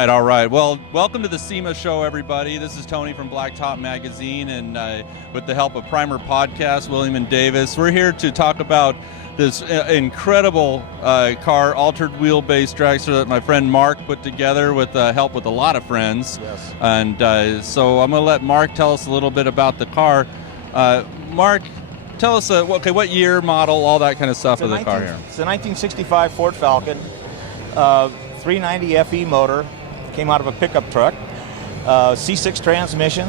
right, all right. Well, welcome to the SEMA show, everybody. This is Tony from Blacktop Magazine, and with the help of Primer Podcast, William and Davis, we're here to talk about this incredible car, altered wheelbase dragster that my friend Mark put together with help with a lot of friends. Yes. And so I'm going to let Mark tell us a little bit about the car. Mark, tell us, what year, model, all that kind of stuff of the car here. It's a 1965 Ford Falcon, 390 FE motor, came out of a pickup truck, C6 transmission.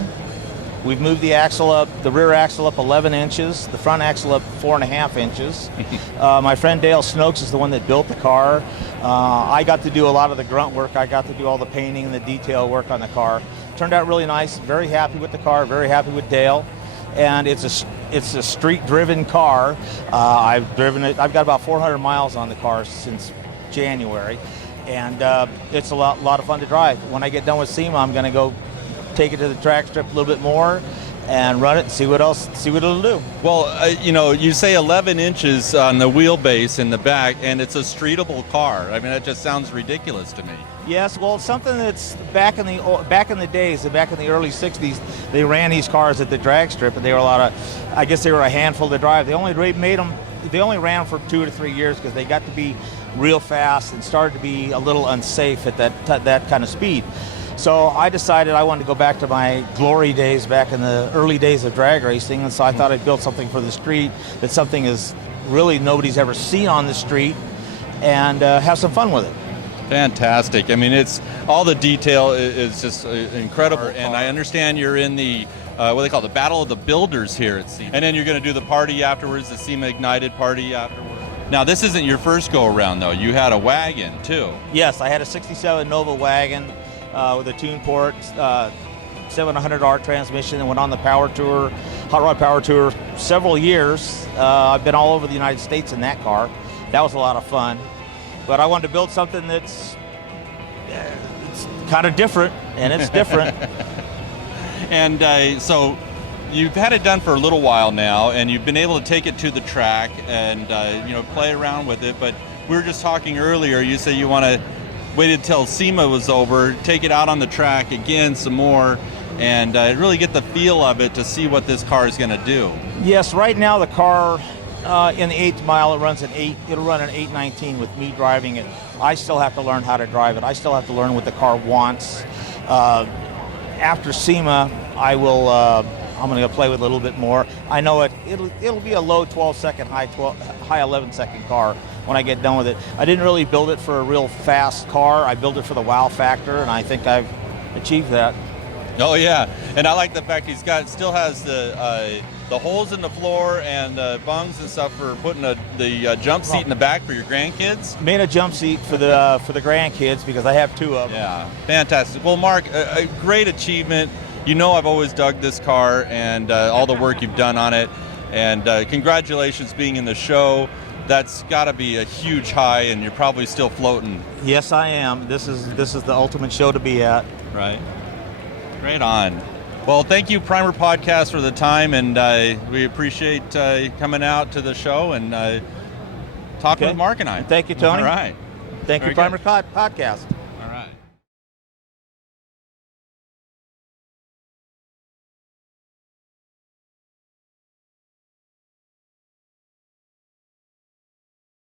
We've moved the axle up, the rear axle up 11 inches, the front axle up 4.5 inches. My friend Dale Snokes is the one that built the car. I got to do a lot of the grunt work. I got to do all the painting and the detail work on the car. Turned out really nice. Very happy with the car. Very happy with Dale. And it's a street-driven car. I've driven it. I've got about 400 miles on the car since January, and it's a lot of fun to drive. When I get done with SEMA, I'm going to go take it to the track strip a little bit more and run it and see what it'll do. Well, you say 11 inches on the wheelbase in the back, and it's a streetable car. I mean, that just sounds ridiculous to me. Yes, well, it's something that's back in the days, back in the early 60s, they ran these cars at the drag strip, and they were a handful to drive. They only ran for 2 to 3 years because they got to be real fast and started to be a little unsafe at that kind of speed. So I decided I wanted to go back to my glory days back in the early days of drag racing, and so I thought I'd build something for the street that something is really nobody's ever seen on the street, and have some fun with it. Fantastic. I mean, it's all the detail is just incredible, and I understand you're in the what they call the Battle of the Builders here at SEMA, and then you're going to do the party afterwards, the SEMA Ignited party afterwards. Now, this isn't your first go-around, though. You had a wagon, too. Yes, I had a 67 Nova wagon with a tune port, 700R transmission, and went on the power tour, hot rod power tour, several years. I've been all over the United States in that car. That was a lot of fun. But I wanted to build something that's it's kind of different, and it's different. And so you've had it done for a little while now, and you've been able to take it to the track and play around with it. But we were just talking earlier. You said you want to wait until SEMA was over, take it out on the track again some more, and really get the feel of it to see what this car is going to do. Yes, right now the car in the 8th mile it'll run an 819 with me driving it. I still have to learn how to drive it. I still have to learn what the car wants. After SEMA, I'm going to play with it a little bit more. I know it'll be a low 12 second, high 11 second car when I get done with it. I didn't really build it for a real fast car. I built it for the wow factor, and I think I've achieved that. Oh yeah, and I like the fact still has the holes in the floor and the bungs and stuff for putting the jump seat in the back for your grandkids. Made a jump seat for the grandkids because I have 2 of them. Yeah, fantastic. Well, Mark, a great achievement. I've always dug this car and all the work you've done on it, and congratulations being in the show. That's got to be a huge high, and you're probably still floating. Yes, I am. This is the ultimate show to be at. Right. Great on. Well, thank you, Primer Podcast, for the time, and we appreciate coming out to the show and talking with Mark and I. Thank you, Tony. All right. Thank you, Primer Podcast.